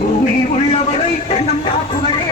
பூமி உள்ளவரை எண்ணம் காப்புகளே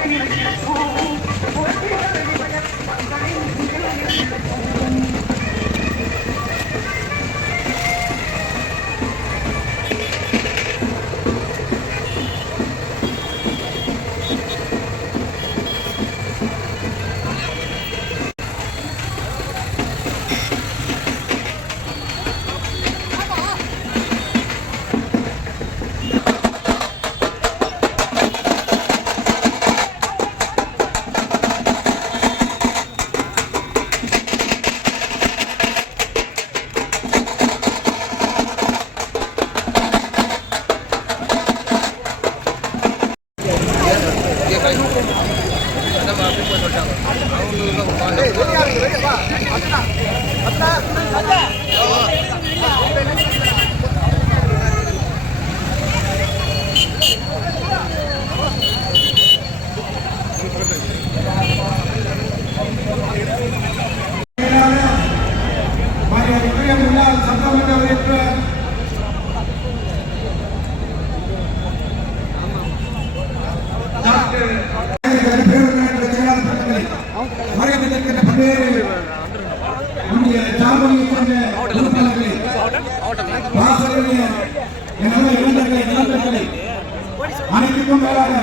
கோடிக்கும் மேலாக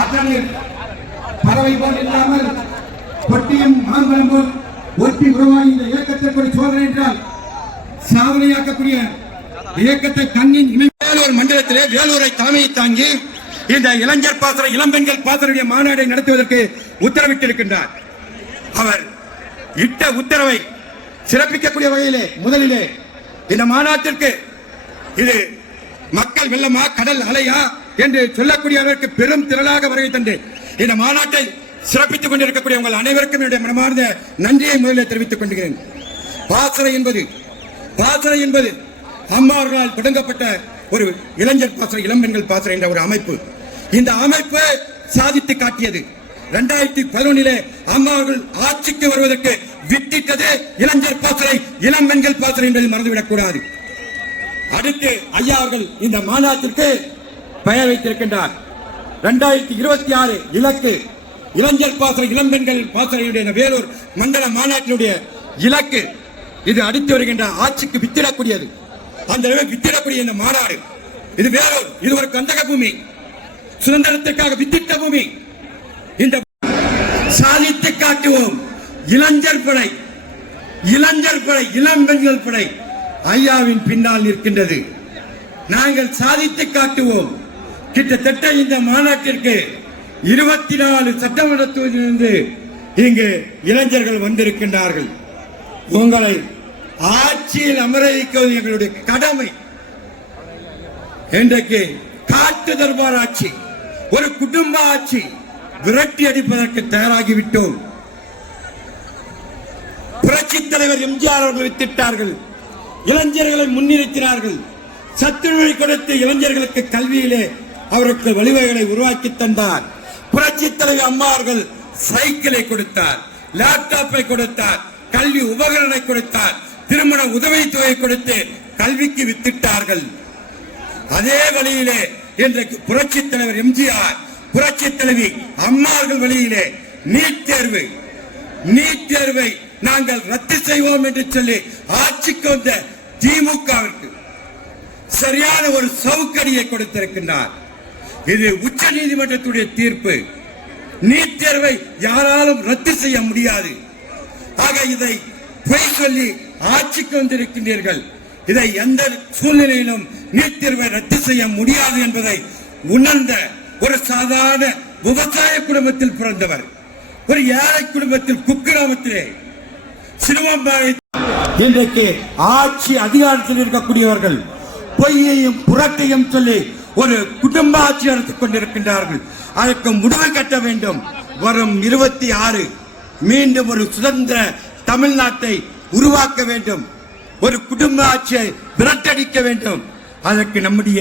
ஆற்றலில் பறவை போல் இல்லாமல் கொட்டியும் மாம்பழம் ஒட்டி உருவாகி இந்த இயக்கத்திற்கு சோதனை என்றால் சாதனையாக்கக்கூடிய இயக்கத்தை கண்ணின் வேலூர் மண்டலத்திலே வேலூரை தலைமையை தாங்கி இந்த இளைஞர் பாசறை இளம்பெண்கள் பாசறைய மாநாட்டை நடத்துவதற்கு உத்தரவிட்டிருக்கின்றார். அவர் இட்ட உத்தரவை சிறப்பிக்கக்கூடிய வகையிலே முதலிலே இந்த மாநாட்டிற்கு இது மக்கள் வெள்ளமா கடல் அலையா என்று சொல்லக்கூடியவருக்கு பெரும் திரளாக வருகை தந்து இந்த மாநாட்டை சிறப்பித்துக் கொண்டிருக்கக்கூடிய உங்கள் அனைவருக்கும் என்னுடைய மனமார்ந்த நன்றியை முதலில் தெரிவித்துக் கொள்கிறேன். பாசறை என்பது அம்மா அவர்களால் தொடங்கப்பட்ட ஒரு இளைஞர் பாசறை இளம்பெண்கள் பாசறை என்ற ஒரு அமைப்பு. இந்த அமைப்பு சாதித்து காட்டியது. 2011 அம்மா அவர்கள் ஆட்சிக்கு வருவதற்கு வித்திட்டது இளைஞர் பாசறை இளம்பெண்கள் பாசறை என்பதை மறந்துவிடக் கூடாது. அடுத்து ஐயா அவர்கள் இந்த மாநாட்டிற்கு பெயர் வைத்திருக்கின்றார். 2026 இலக்கு இளைஞர் பாசறை இளம்பெண்கள் பாசறையுடைய வேலூர் மண்டல மாநாட்டினுடைய இலக்கு இது அடுத்து வருகின்ற ஆட்சிக்கு வித்திடக்கூடியது. அந்த வித்திடக்கூடிய இந்த மாநாடு இது வேலூர், இது ஒரு கந்தக பூமி, சுதந்திரத்திற்காக வித்திட்ட பூமி. இந்த சாதித்து காட்டுவோம் இளைஞர் படை இளம்பெண்கள் படை ஐயாவின் பின்னால் நிற்கின்றது. நாங்கள் சாதித்து காட்டுவோம். கிட்டத்தட்ட இந்த மாநாட்டிற்கு 24 சட்டமன்ற தொகுதியிலிருந்து இங்கு இளைஞர்கள் வந்திருக்கின்றார்கள். உங்களை ஆட்சியில் அமர வைப்பது எங்களுடைய கடமை. இன்றைக்கு காட்டு தர்பார் ஆட்சி, ஒரு குடும்ப ஆட்சி விரட்டி அடிப்பதற்கு தயாராகிவிட்டோம். புரட்சி தலைவர் எம்ஜிஆர் அவர்கள் வித்திட்டார்கள். இளைஞர்களை முன்னிறுத்தினார்கள். சத்துணவை கொடுத்து இளைஞர்களுக்கு கல்வியிலே அவருக்கு வழிவகைகளை உருவாக்கி தந்தார். புரட்சி தலைவர் அம்மா அவர்கள் சைக்கிளை கொடுத்தார், லேப்டாப்பை கொடுத்தார், கல்வி உபகரணை கொடுத்தார், திருமண உதவித்தொகை கொடுத்து கல்விக்கு வித்திட்டார்கள். அதே வழியிலே இன்றைக்கு புரட்சி தலைவர் எம்ஜிஆர், புரட்சி தலைவி அம்மார்கள் வழியிலே நீட் தேர்வை நாங்கள் ரத்து செய்வோம் என்று சொல்லி ஆட்சிக்கு வந்த திமுகவிற்கு சரியான ஒரு சவுக்கடியை கொடுத்திருக்கின்றார். இது உச்ச நீதிமன்றத்துடைய தீர்ப்பு. நீட் தேர்வை யாராலும் ரத்து செய்ய முடியாது. ஆக இதை பொய் சொல்லி ஆட்சிக்கு வந்திருக்கின்றீர்கள். இதை எந்த சூழ்நிலையிலும் நீட் தேர்வை ரத்து செய்ய முடியாது என்பதை உணர்ந்த ஒரு சாதாரண விவசாய குடும்பத்தில் பிறந்தவர், ஒரு ஏழை குடும்பத்தில் குக்கிராமத்திலே சிறுவம்பாறை இன்றைக்கு ஆட்சி அதிகாரத்தில் இருக்கக்கூடியவர்கள் பொய்யையும் புரட்டையும் சொல்லி ஒரு குடும்ப ஆட்சி நடத்திக் கொண்டிருக்கின்றார்கள். அதற்கு முடிவு கட்ட வேண்டும். வரும் 26 மீண்டும் ஒரு சுதந்திர தமிழ்நாட்டை உருவாக்க வேண்டும். ஒரு குடும்ப ஆட்சியை விரட்டடிக்க வேண்டும். அதற்கு நம்முடைய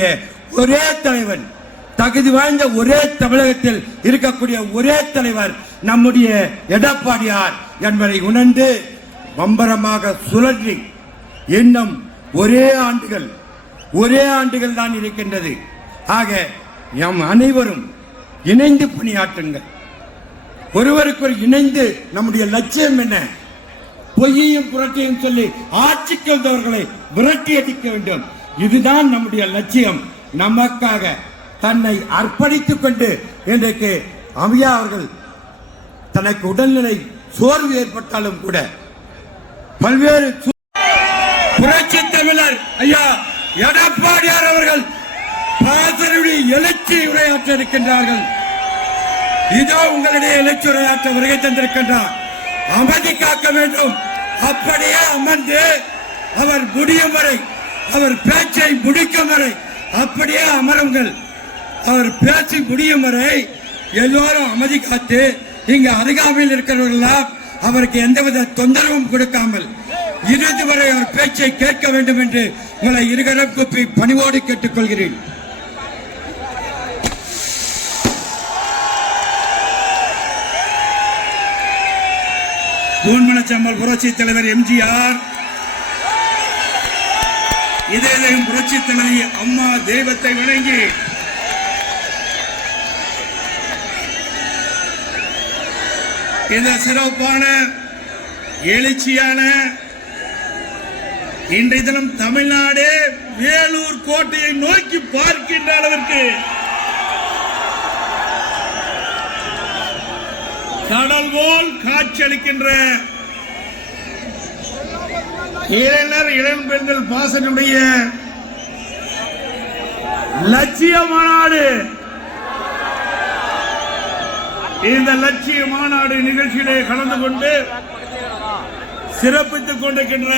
ஒரே தலைவன், தகுதி வாய்ந்த ஒரே தமிழகத்தில் இருக்கக்கூடிய ஒரே தலைவர் நம்முடைய எடப்பாடியார் என்பதை உணர்ந்து பம்பரமாக சுழற்றி இன்னும் ஒரே ஆண்டுகள் தான் இருக்கின்றது. ஆக நாம் அனைவரும் இணைந்து பணியாற்றுங்கள். ஒருவருக்கு இணைந்து நம்முடைய லட்சியம் என்ன? பொய்யையும் புரட்சியும் சொல்லி ஆட்சிக்கு வந்தவர்களை விரட்டி அடிக்க வேண்டும். இதுதான் நம்முடைய லட்சியம். நமக்காக தன்னை அர்ப்பணித்துக் கொண்டு இன்றைக்கு அம்மையா அவர்கள் தனக்கு உடல்நிலை சோர்வு ஏற்பட்டாலும் கூட பல்வேறு புரட்சி தமிழர் ஐயா எடப்பாடியார் அவர்கள் பாசறையுடைய எழுச்சி உரையாற்ற இருக்கின்றார்கள். இதோ உங்களுடைய எழுச்சி உரையாற்ற வருகை தந்திருக்கின்றார். அமைதி காக்க வேண்டும். அப்படியே அமர்ந்து அவர் முடியும் வரை, அவர் பேச்சை முடிக்கும் வரை அப்படியே அமருங்கள். அவர் பேச்சு முடியும் வரை எல்லோரும் அமைதி காத்து இங்கு அருகாமையில் இருக்கிறவர்களாம் அவருக்கு எந்தவித தொந்தரவும் கொடுக்காமல் இறுதி வரை அவர் பேச்சை கேட்க வேண்டும் என்று உங்களை இருகரம் கூப்பி பணிவோடு கேட்டுக் கொள்கிறேன். பூன்மனச்சம்மல் புரட்சி தலைவர் எம்ஜிஆர், இதயம் புரட்சி தலைவி அம்மா தெய்வத்தை வணங்கி இந்த சிறப்பான எழுச்சியான இன்றைய தினம் தமிழ்நாடு வேலூர் கோட்டையை நோக்கி பார்க்கின்ற அளவிற்கு கடல் போல் காட்சியளிக்கின்ற இளைஞர் இளம் பெண்கள் பாசனுடைய லட்சிய மாநாடு. இந்த லட்சிய மாநாடு நிகழ்ச்சியிலே கலந்து கொண்டு சிறப்பித்துக் கொண்டிருக்கின்ற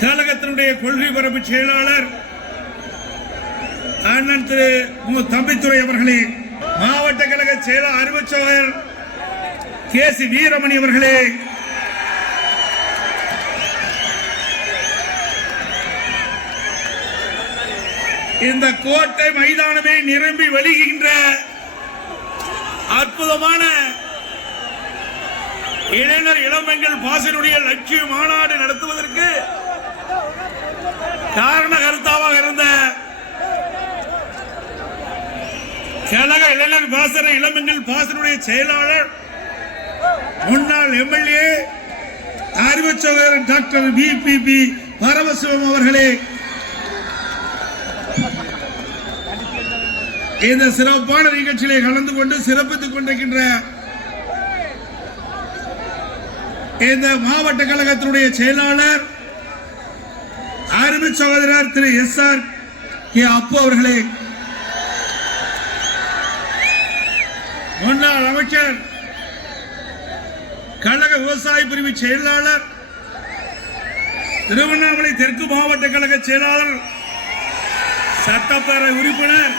கழகத்தினுடைய கொள்கை பரப்பு செயலாளர் அண்ணன் திரு மு. தம்பித்துரை அவர்களே, மாவட்ட கழக செயலாளர் அறிவுச்சவர் கே.சி. வீரமணி அவர்களே, இந்த கோட்டை மைதானமே நிரம்பி வழிகின்ற அற்புதமான இளைஞர் இளம்பெண்கள் பாசனுடைய லட்சிய மாநாடு நடத்துவதற்கு காரண கருத்தாவாக இருந்த கழக இளைஞர் பாசன இளம்பெண்கள் பாசனுடைய செயலாளர் முன்னாள் எம்எல்ஏ அறிவுச்சவர் டாக்டர் வி.பி. பரமசிவம் அவர்களே, இந்த சிறப்பான நிகழ்ச்சியிலே கலந்து கொண்டு சிறப்பித்துக் கொண்டிருக்கின்ற இந்த மாவட்ட கழகத்தினுடைய செயலாளர் அருமை சகோதரர் திரு எஸ்.ஆர்.கே. அப்பு அவர்களே, முன்னாள் அமைச்சர் கழக விவசாய பிரிவு செயலாளர் திருவண்ணாமலை தெற்கு மாவட்ட கழக செயலாளர் சட்டப்பேரவை உறுப்பினர்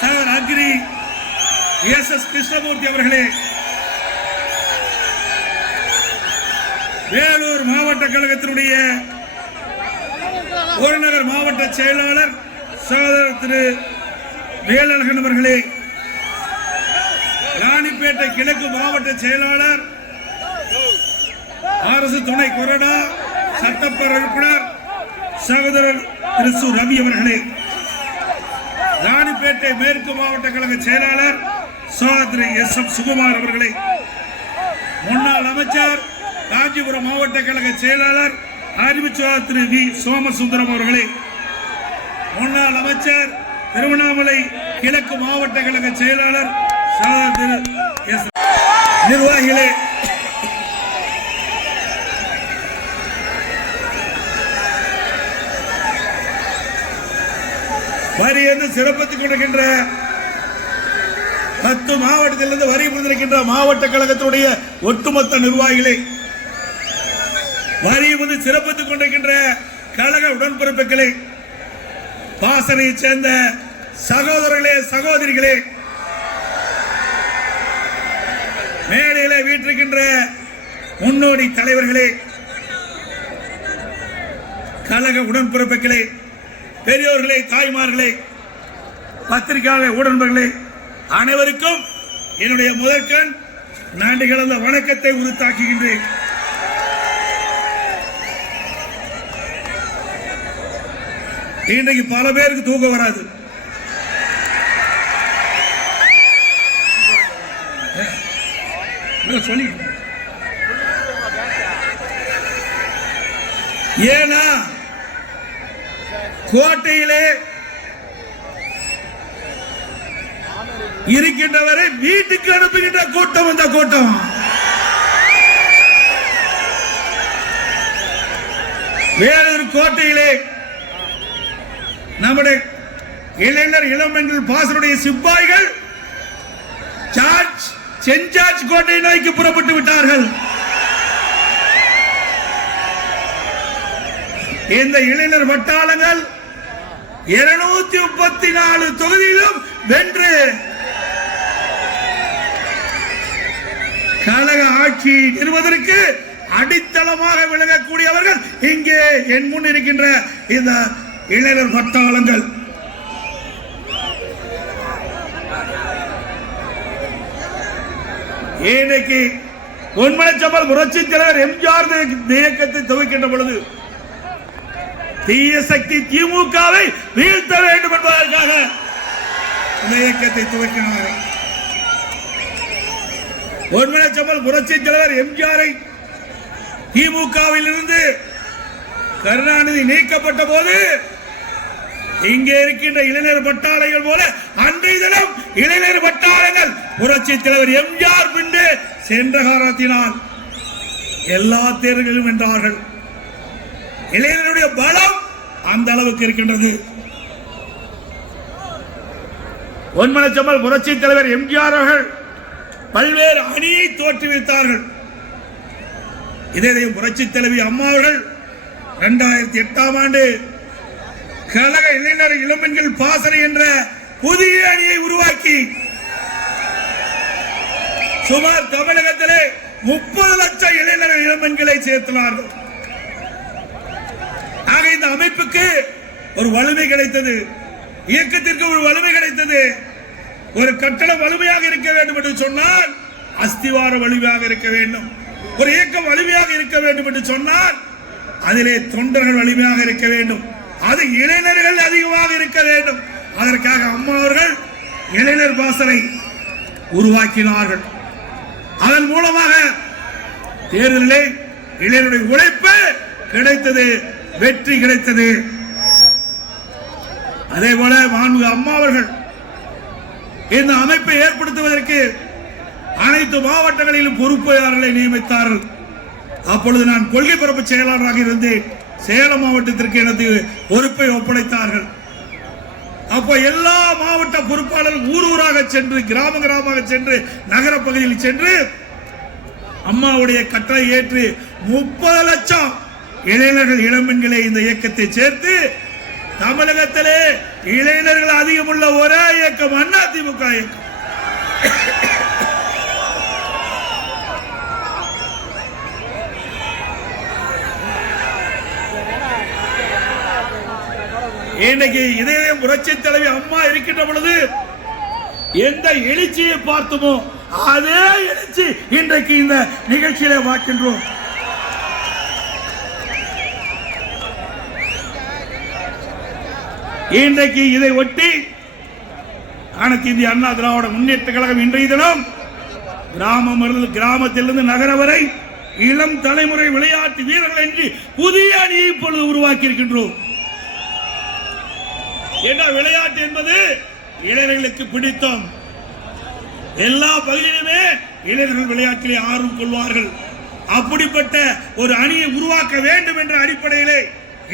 சகோதரர் அக்ரி எஸ்.எஸ். கிருஷ்ணமூர்த்தி அவர்களே, வேலூர் மாவட்ட கழகத்தினுடைய புறநகர் மாவட்ட செயலாளர் சகோதரர் திரு வேலழகன் அவர்களே, ராணிப்பேட்டை கிழக்கு மாவட்ட செயலாளர் அரசு துணை கொறடா சட்டப்பேரவை உறுப்பினர் சகோதரர் திரு சு. ரவி அவர்களே, ராணிப்பேட்டை மேற்கு மாவட்ட கழக செயலாளர் சகோதரி எஸ்.எம். சுகுமார் அவர்களே, முன்னாள் அமைச்சர் காஞ்சிபுரம் மாவட்ட கழக செயலாளர் அறிவுச்சவர் திரு வி. சோமசுந்தரம் அவர்களே, முன்னாள் அமைச்சர் திருவண்ணாமலை கிழக்கு மாவட்ட கழக செயலாளர் சகோதரர் எஸ். நிர்வாகிகளே, வரி என்று சிறப்பித்துக் கொண்டிருக்கின்ற 10 மாவட்டத்திலிருந்து வரி புரிந்திருக்கின்ற மாவட்ட கழகத்தினுடைய ஒட்டுமொத்த நிர்வாகிகளை, வரி வந்து சிறப்பித்துக் கொண்டிருக்கின்ற கழக உடன்பிறப்புகளை, பாசனையை சேர்ந்த சகோதரர்களே சகோதரிகளே, மேடையில வீற்றிருக்கின்ற முன்னோடி தலைவர்களே, கழக உடன்பிறப்புகளே, பெரியோர்களே, தாய்மார்களே, பத்திரிகையாளர் ஊடகங்களே, அனைவருக்கும் என்னுடைய முதற்கண் நன்றி கலந்த வணக்கத்தை உரித்தாக்குகின்றேன். இன்றைக்கு பல பேருக்கு தூக்கம் வராது. சொல்லி ஏன்னா கோட்டையிலே இருக்கின்றவரை வீட்டுக்கு அனுப்புகின்ற கூட்டம் இந்த கூட்டம். வேறொரு கோட்டையிலே நம்முடைய இளைஞர் இளம்பெண்கள் பாசனுடைய சிப்பாய்கள் சென்ட் ஜார்ஜ் கோட்டை நோக்கி புறப்பட்டு விட்டார்கள். இந்த இளைஞர் வட்டாளங்கள் 234 தொகுதியிலும் வென்று கழக ஆட்சி நிறுவதற்கு அடித்தளமாக விளங்கக்கூடியவர்கள் இங்கே என் முன் இருக்கின்ற இந்த இளைஞர் வட்டாளங்கள். இன்னைக்கு பொன்மலைச்சம்பல் புரட்சி தலைவர் எம்ஜிஆர் இயக்கத்தை துவக்கின்ற பொழுது தீய சக்தி திமுகவை வீழ்த்த வேண்டும் என்பதற்காக இந்த இயக்கத்தை துவக்கினார். பொன்மலைச்சம்பல் புரட்சி தலைவர் எம்ஜிஆரை திமுகவில் இருந்து கருணாநிதி நீக்கப்பட்ட போது இங்கே இருக்கின்ற இளைஞர் பட்டாளைகள் போல அன்றைய தினம் இளைஞர் வட்டாரங்கள் புரட்சி தலைவர் எம்ஜிஆர் பின்பு சென்ற காரணத்தினால் எல்லா தேர்தல்களும் வென்றார்கள். இளைஞருடைய பலம் அந்த அளவுக்கு இருக்கின்றது. பொன்மனச்செம்மல் புரட்சி தலைவர் எம்ஜிஆர் அவர்கள் பல்வேறு அணியை தோற்றுவித்தார்கள். இதையும் புரட்சி தலைவி அம்மா அவர்கள் 2008ஆம் ஆண்டு கழக இளைஞர் இளம்பெண்கள் பாசறை என்ற புதிய அணியை உருவாக்கி சுமார் தமிழகத்திலே 30 லட்சம் இளைஞர் இளம்பெண்களை சேர்த்தார்கள். ஆக இந்த அமைப்புக்கு ஒரு வலிமை கிடைத்தது, இயக்கத்திற்கு ஒரு வலிமை கிடைத்தது. ஒரு கட்டளம் வலிமையாக இருக்க வேண்டும் என்று சொன்னால் அஸ்திவார வலிமையாக இருக்க வேண்டும். ஒரு இயக்கம் வலிமையாக இருக்க வேண்டும் என்று சொன்னால் அதிலே தொண்டர்கள் வலிமையாக இருக்க வேண்டும், அது இளைஞர்கள் அதிகமாக இருக்க வேண்டும். அதற்காக அம்மா அவர்கள் இளைஞர் பாசறை உருவாக்கினார்கள். அதன் மூலமாக தேர்தலிலே இளைஞருடைய உழைப்பு கிடைத்தது, வெற்றி கிடைத்தது. அதே போல மாண்புமிகு அம்மா அவர்கள் இந்த அமைப்பை ஏற்படுத்துவதற்கு அனைத்து மாவட்டங்களிலும் பொறுப்பாளர்களை நியமித்தார்கள். அப்பொழுது நான் கொள்கை பரப்பு செயலாளராக இருந்தேன். சேலம் மாவட்டத்திற்கு எனது பொறுப்பை ஒப்படைத்தார்கள். அப்போ எல்லா மாவட்ட பொறுப்பாளர்கள் ஊர் ஊராக சென்று, கிராம கிராமமாக சென்று, நகர பகுதியில் சென்று அம்மாவுடைய கட்டளை ஏற்று 30 லட்சம் இளைஞர்கள் இளம்பெண்களை இந்த இயக்கத்தை சேர்த்து தமிழகத்திலே இளைஞர்கள் அதிகமுள்ள ஒரே இயக்கம் அதிமுக இயக்கம். இன்னைக்கு இதயம் புரட்சி தலைவி அம்மா இருக்கின்ற பொழுது எந்த எழுச்சியை பார்த்தோமோ அதே எழுச்சி இன்றைக்கு இந்த நிகழ்ச்சியிலே பார்க்கின்றோம். இன்றைக்கு இதை ஒட்டி அனைத்து இந்திய அண்ணா திராவிட முன்னேற்ற கழகம் இன்றைய தினம் கிராமத்திலிருந்து நகர வரை இளம் தலைமுறை விளையாட்டு வீரர்கள் என்று புதிய அணியை இப்பொழுது உருவாக்கி இருக்கின்றோம். என்ன விளையாட்டு என்பது இளைஞர்களுக்கு பிடித்தம். எல்லா பகுதியிலுமே இளைஞர்கள் விளையாட்டிலே ஆர்வம் கொள்வார்கள். அப்படிப்பட்ட ஒரு அணியை உருவாக்க வேண்டும் என்ற அடிப்படையிலே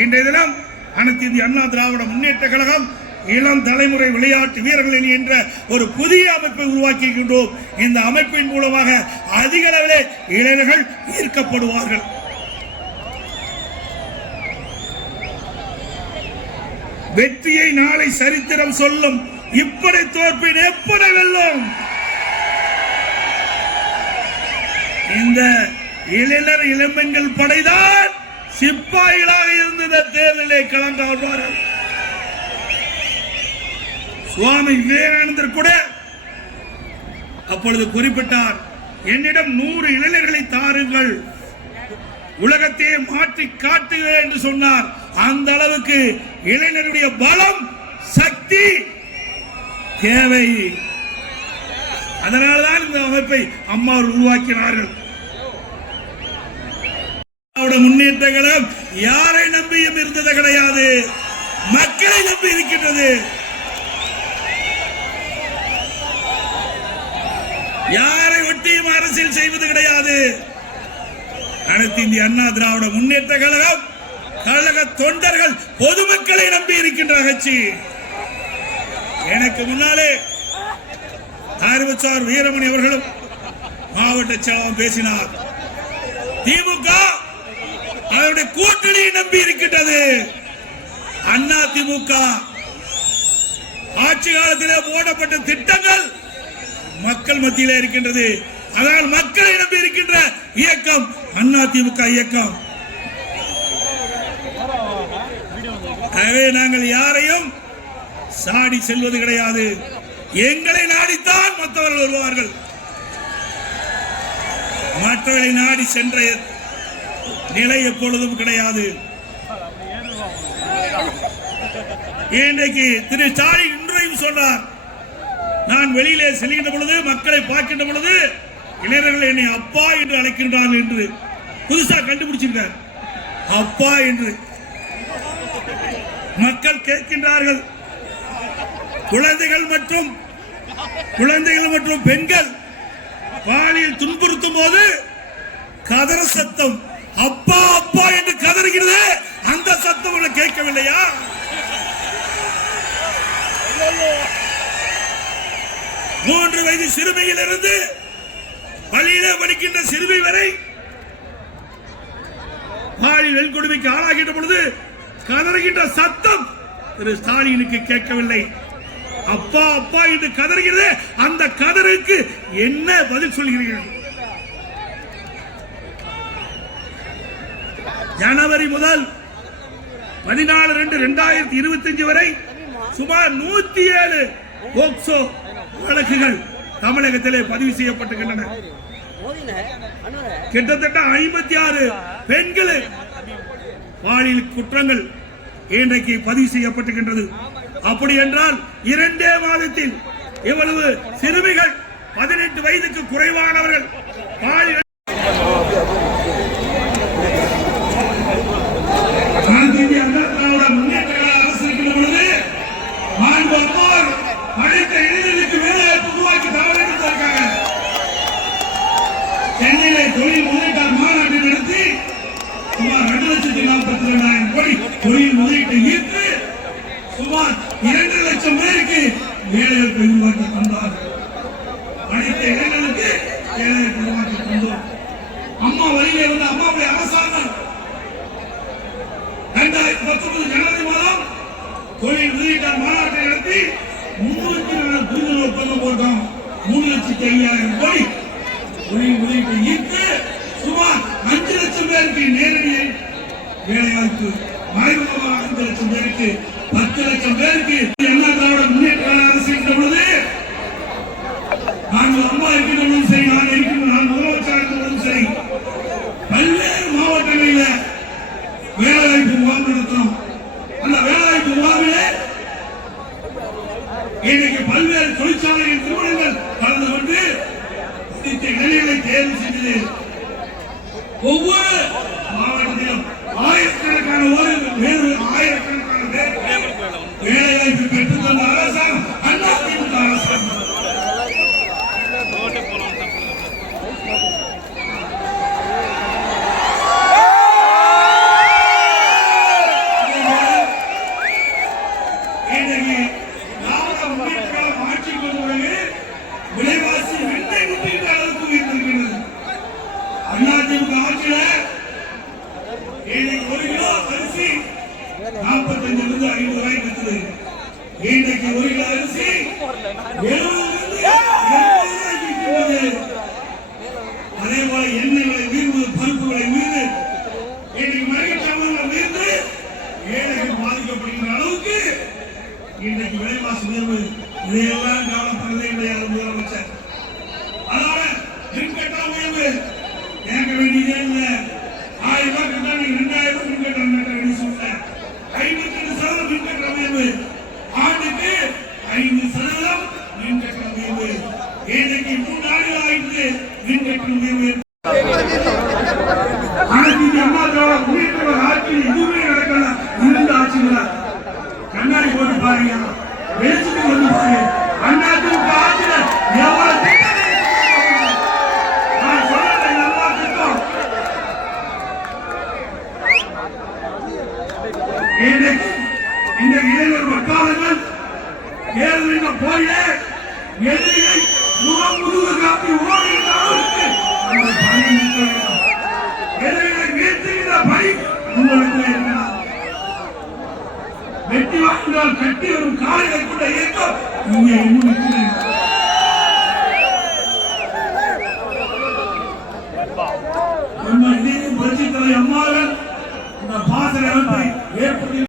இன்றைய தினம் அனைத்து இந்திய அண்ணா திராவிட முன்னேற்ற கழகம் இளம் தலைமுறை விளையாட்டு வீரர்கள் அணி என்ற ஒரு புதிய அமைப்பை உருவாக்கி இருக்கின்றோம். இந்த அமைப்பின் மூலமாக அதிக அளவிலே இளைஞர்கள் ஈர்க்கப்படுவார்கள். வெற்றியை நாளை சரித்திரம் சொல்லும், இப்படி தோற்பின் எப்படி வெல்லும். இந்த இளைஞர் இளம்பெண்கள் படைதான் சிப்பாய்களாக இருந்த தேர்தலை களங்காடுவார்கள். சுவாமி விவேகானந்தர் கூட அப்பொழுது குறிப்பிட்டார், என்னிடம் 100 இளைஞர்களை தாருங்கள், உலகத்தையே மாற்றி காட்டுகிறேன் என்று சொன்னார். அந்த அளவுக்கு இளைஞருடைய பலம், சக்தி தேவை. அதனால்தான் இந்த அமைப்பை அம்மா உருவாக்கினார்கள். முன்னேற்ற கழகம் யாரை நம்பியும் இருந்தது கிடையாது, மக்களை நம்பி இருக்கின்றது. யாரை ஒட்டியும் அரசியல் செய்வது கிடையாது. அனைத்து இந்திய அண்ணா திராவிட முன்னேற்ற கழகம் கழக தொண்டர்கள் பொதுமக்களை நம்பி இருக்கின்ற கட்சி. எனக்கு முன்னாலே அறிவுச்சார் வீரமணி அவர்களும் மாவட்ட செயலாளர் பேசினார். திமுக அவருடைய கூட்டணியை நம்பி இருக்கின்றது. அண்ணா திமுக ஆட்சி காலத்திலே போடப்பட்ட திட்டங்கள் மக்கள் மத்தியிலே இருக்கின்றது. அதனால் மக்களை நம்பி இருக்கின்ற இயக்கம் அண்ணா திமுக இயக்கம். எனவே நாங்கள் யாரையும் சாடி செல்வது கிடையாது. எங்களை நாடித்தான் மற்றவர்கள் வருவார்கள். மற்றவர்களை நாடி சென்ற நிலை எப்பொழுதும் கிடையாது. இன்றைக்கு திரு ஸ்டாலின் இன்றையும் சொன்னார், நான் வெளியிலே செல்கின்ற பொழுது, மக்களை பார்க்கின்ற பொழுது இளைஞர்கள் என்னை அப்பா என்று அழைக்கின்றார்கள் என்று புதுசா கண்டுபிடிச்சிருக்கார். அப்பா என்று மக்கள் கேட்கின்றார்கள். குழந்தைகள் மற்றும் குழந்தைகள் மற்றும் பெண்கள் பாலியல் துன்புறுத்தும் போது கதற சத்தம், அப்பா அப்பா என்று கதறுகிறது. அந்த சத்தம் உனக்கு கேட்கவில்லையா? 3 வயது சிறுமியில் இருந்து பள்ளியிலே படிக்கின்ற சிறுமி வரை பாலியல் வன்கொடுமைக்கு ஆளாகின்ற பொழுது கதறுகின்ற சத்தம் திரு ஸ்டாலினுக்கு கேட்கவில்லை. அப்பா அப்பா என்று கதறுகிறது. அந்த கதருக்கு என்ன பதில் சொல்கிறீர்கள்? ஜனவரி முதல் 14/2/2025 வரை சுமார் 107 போக்சோ வழக்குகள் தமிழகத்திலே பதிவு செய்யப்பட்டுள்ளன. கிட்டத்தட்ட 56 பெண்கள் பாலியல் குற்றங்கள் இன்றைக்கு பதிவு செய்யப்பட்டுகின்றது. அப்படி என்றால் 2 மாதத்தில் எவ்வளவு சிறுமிகள் 18 வயதுக்கு குறைவானவர்கள் பாலியல் சென்னையிலே தொழில் முதலீட்டாளர் மாநாட்டை நடத்தி சுமார் 2,42,000 கோடி தொழில் முதலீட்டை ஈர்த்து சுமார் 2 லட்சம் பேருக்கு வேலைவாய்ப்பை உருவாக்கி தந்தார். அனைத்து இளைஞர்களுக்கு வேலைவாய்ப்பை உருவாக்கி தந்தோம். அம்மா வழியிலே வந்து அம்மாவுடைய அரசாங்கம் 2019 ஜனவரி மாதம் தொழில் முதலீட்டாளர் மாநாட்டை நடத்தி 304 புரிதல் ஒப்பந்தம் போட்டோம். 3,05,000 கோடி தொழில் முதலீட்டை ஈர்த்து சுமார் 5 லட்சம் பேருக்கு நேரடி வேலைவாய்ப்பு, மறைமுகமாக 5 லட்சம் பேருக்கு, 10 லட்சம் பேருக்கு. அண்ணா திராவிட முன்னேற்ற அரசு இருக்கின்ற பொழுது நாங்கள் அம்மா இருக்கின்ற பொழுதும் சரி, நான் முதலமைச்சர் இருக்கின்ற பொழுதும் சரி, பல்வேறு மாவட்டங்களில் வேலைவாய்ப்பு முகாம் நடத்தினோம். அந்த வேலைவாய்ப்பு முகாமிலே இன்றைக்கு பல்வேறு தொழிற்சாலைகள் நிறுவனங்கள் கலந்து கொண்டு இளைஞர்களை தேர்வு செய்தது. ஒவ்வொரு மாவட்டத்திலும் ஆயிரக்கணக்கான பேர் வேலைவாய்ப்பு பெற்றுத் தந்த அரசாங்கம் அதிமுக அரசாங்கம். விலைவாசி 2 அளவுக்கு உயர்ந்திருக்கிறது. அதிமுக ஆட்சியில இன்னைக்கு 1 கிலோ அரிசி 45 to 50 ரூபாய் விற்றது. இன்னைக்கு 1 கிலோ அரிசி 70 to 80 ரூபாய்க்கு விற்கிறது. அதே போல எண்ணெய் விலை உயர்வு, பருப்பு விலை உயர்வு, இன்னைக்கு மளிகை சாமான்கள் உயர்ந்து ஏழைகள் பாதிக்கப்படுகின்ற அளவுக்கு இன்னைக்கு விலைவாசி உயர்வு. இதையெல்லாம் கவலைப்படுறதே கிடையாது முதலமைச்சர். அதனால மின்கட்டண உயர்வு கேட்க வேண்டியதே இல்லை. 1000 ரூபாய் கட்டா நீங்க 2000 ரூபாய் மின்கட்டணம் கட்ட வேண்டிய சூழ்நிலை. 52% மின்கட்டண உயர்வு, ஆண்டுக்கு 5% மின்கட்டண உயர்வு. இன்னைக்கு 3 ஆண்டுகள் ஆயிடுச்சு மின்கட்டண உயர்வு. அனைத்து அண்ணா திராவிட முன்னேற்ற ஆட்சியில் எதுவுமே நடக்கல. 2 ஆட்சிகள கண்ணாடி போட்டு பாருங்க, வெளிச்சத்துக்கு வந்து பாருங்க. அதிமுக ஆட்சியில எவ்வளவு திட்டம் நான் சொல்றேன், எல்லா திட்டம் இன்னைக்கு இந்த இளைஞர் வட்டாரங்கள் ஏழு போய எதிரியை முதுகு காப்பி ஓடுகின்ற அளவுக்கு அந்த பணி நிற்க வேண்டும். எதிரிகளை வீழ்த்துகின்ற பணி உங்களுக்கு இருக்கிறார். வெட்டி வாங்கினால் கட்டி வரும் காலையை கூட இயக்கம் இங்கே புரட்சித் தலைவர் அம்மாவர்கள் இந்த பாசன அமைப்பை ஏற்படுத்தி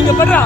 இங்க பண்றா